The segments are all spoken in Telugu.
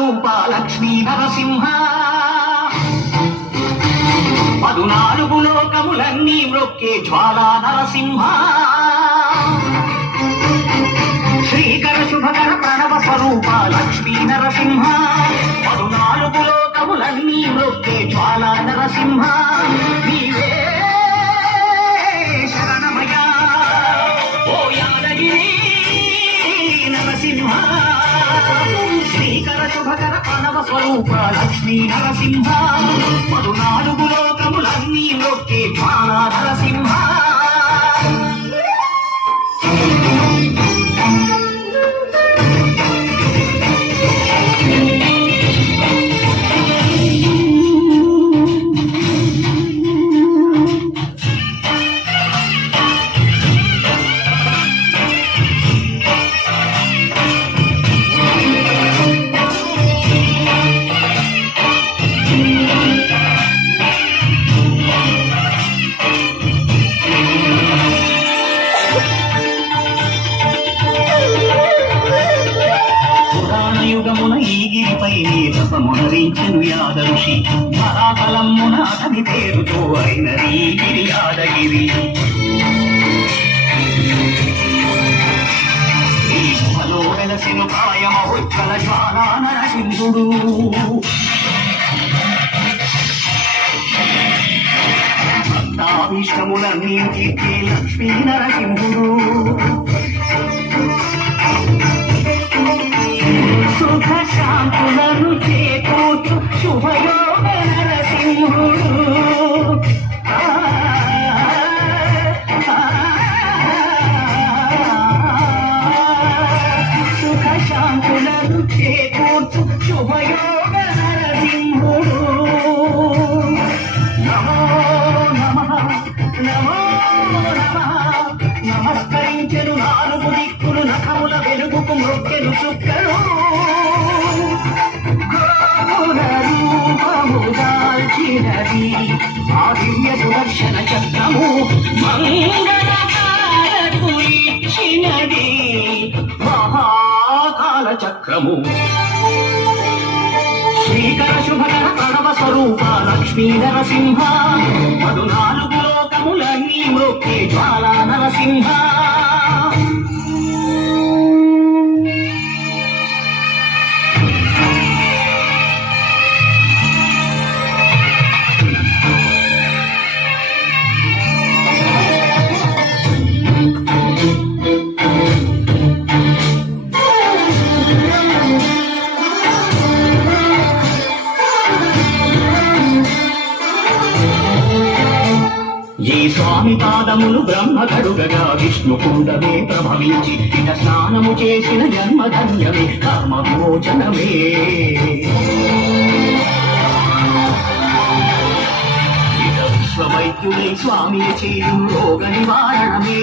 స్వరూప లక్ష్మీ నరసింహ 14 లోకములన్నీ మ్రొక్కే జ్వాలా నరసింహ శ్రీకర శుభకర ప్రణవ స్వరూప లక్ష్మీ నరసింహ 14 లోకములన్నీ మ్రొక్కే జ్వాలా నరసింహ నీవే శరణమయ ఓ యాదగిరి నరసింహ శ్రీకర శుభకర ప్రణవ స్వరూప లక్ష్మీ నరసింహ 14 లోకములన్నీ మ్రొక్కే జ్వాలా నరసింహ తపమునరించెను యాదఋషి ధరాతలమ్మున అతని పేరుతో అయినది గిరి యాదగిరి ఈ గుహలో వెలసిన కాయమహోజ్వల జ్వాలా నరసింహుడు భక్తాభీష్టములన్నీ తీర్చే లక్ష్మీ నరసింహుడు సుఖ శాంతులను చేకూర్చు శుభయోగ నరసింహుడు సుఖ శాంతులను చేకూర్చు శుభయోగ నరసింహుడు నమో నమః నమో నమః నమస్కరించెను 4 దిక్కులు నఖముల వెలుగుకు మొక్కెను చుక్కలు ఆ దివ్య సుదర్శన చక్రము మంగళకాలకు ఇచ్చినది మహాకాల చక్రము శ్రీకర శుభకర ప్రణవ స్వరూప లక్ష్మీ నరసింహ 14 లోకములన్నీ మ్రొక్కే జ్వాలా నరసింహ ఈ స్వామి పాదములు బ్రహ్మగడుగగా విష్ణు కుండమే ప్రభవించి ఇక స్నానము చేసిన జన్మధన్యమే కర్మ విమోచనమే ఇక విశ్వవైద్యులై స్వామి చేయు రోగ నివారణమే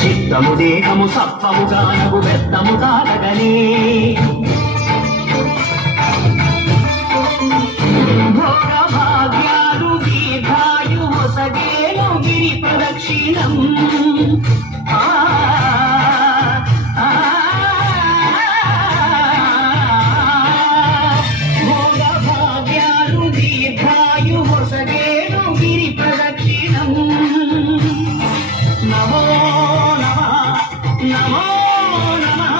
చిత్తము దేహము సత్వముగా నగు బెత్తము తారగనే భోగభాగ్యాలు దీర్ఘాయు సగేలు గిరి ప్రదక్షిణం భోగభాగ్యాలు దీర్ఘాయు సగేలు గిరి ప్రదక్షిణం నమో నమః నమో నమః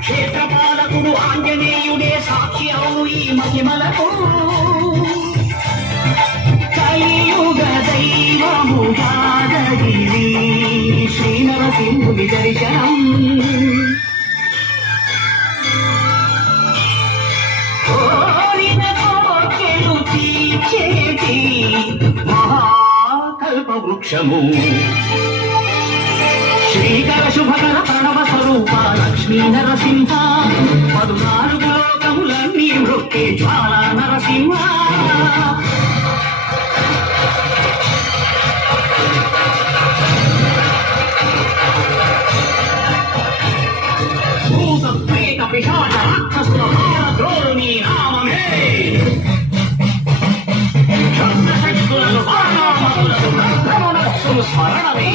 క్షేత్రపాలకుడు ఆంజనేయుడే సాక్షి అవును ఈ మహిమలకు కలియుగ దైవము యాదగిరి శ్రీ నరసింహుని దర్శనం కోరిన కోర్కెలు తీర్చేటి మహాకల్ప వృక్షము శ్రీకర శుభకర ప్రణవ స్వరూప లక్ష్మీ నరసింహ 14 లోకములన్నీ మ్రొక్కే జ్వాలా నరసింహ భూత ప్రేత పిశాచ రాక్షసుల భారద్రోణి నామమే శక్తులను స్మరణమే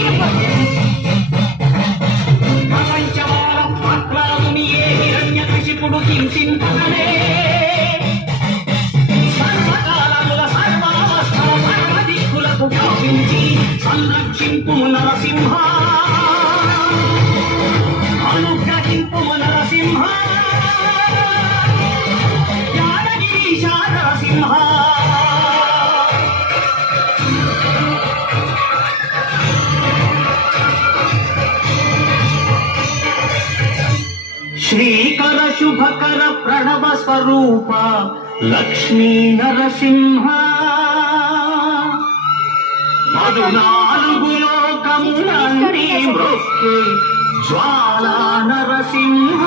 రక్షింపు నరసింహ అనుగ్రహింపు నరసింహ యాదగిరీశ నరసింహ శ్రీకర శుభకర ప్రణవ స్వరూప లక్ష్మీ నరసింహ 14 లోకములన్నీ మృక్కి జ్వాలా నరసింహ